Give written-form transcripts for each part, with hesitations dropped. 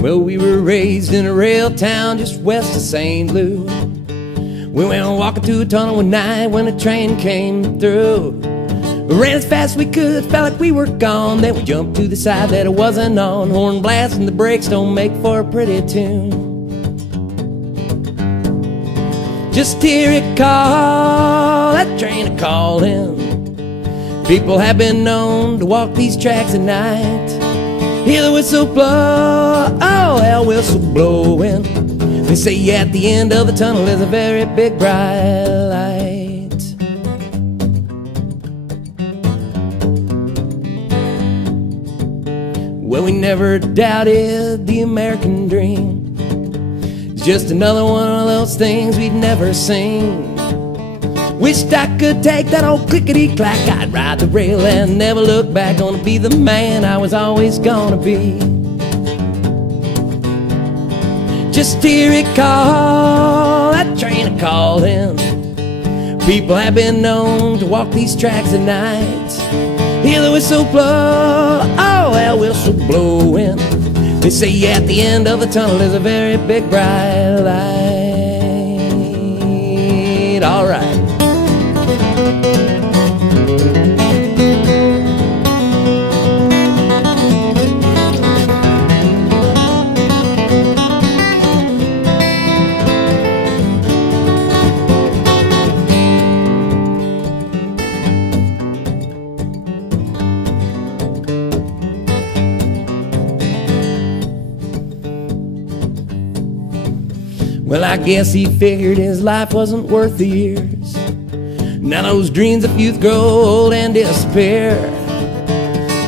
Well, we were raised in a rail town just west of St. Louis. We went walking through a tunnel one night when a train came through. We ran as fast as we could, felt like we were gone. Then we jumped to the side that it wasn't on. Horn blast and the brakes don't make for a pretty tune. Just hear it call, that train a callin'. People have been known to walk these tracks at night. Hear the whistle blow, oh, hell, whistle blowing. They say at the end of the tunnel is a very big bright light. Well, we never doubted the American dream. It's just another one of those things we'd never seen. Wished I could take that old clickety-clack. I'd ride the rail and never look back. Gonna be the man I was always gonna be. Just hear it call, that train a callin'. People have been known to walk these tracks at night. Hear the whistle blow, oh, that whistle blowing. They say at the end of the tunnel is a very big bright light. All right. Well, I guess he figured his life wasn't worth the years. Now those dreams of youth grow old and disappear.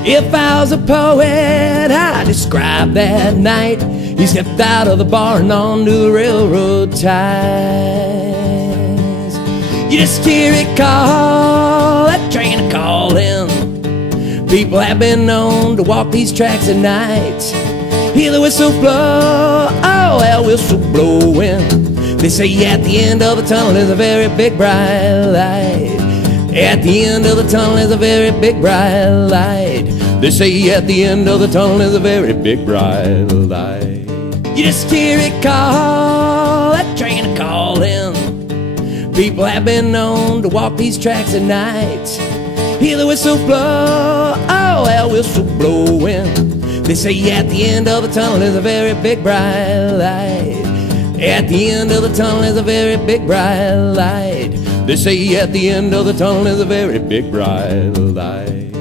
If I was a poet, I'd describe that night. He stepped out of the bar and onto the railroad ties. You just hear it call, that train a callin'. People have been known to walk these tracks at night. Hear the whistle blow, oh, that whistle blowing. They say at the end of the tunnel is a very big bright light. At the end of the tunnel is a very big bright light. They say at the end of the tunnel is a very big bright light. You just hear it call, that train a callin'. People have been known to walk these tracks at night. Hear the whistle blow, oh, that whistle blowing. They say at the end of the tunnel is a very big bright light. At the end of the tunnel is a very big bright light. They say at the end of the tunnel is a very big bright light.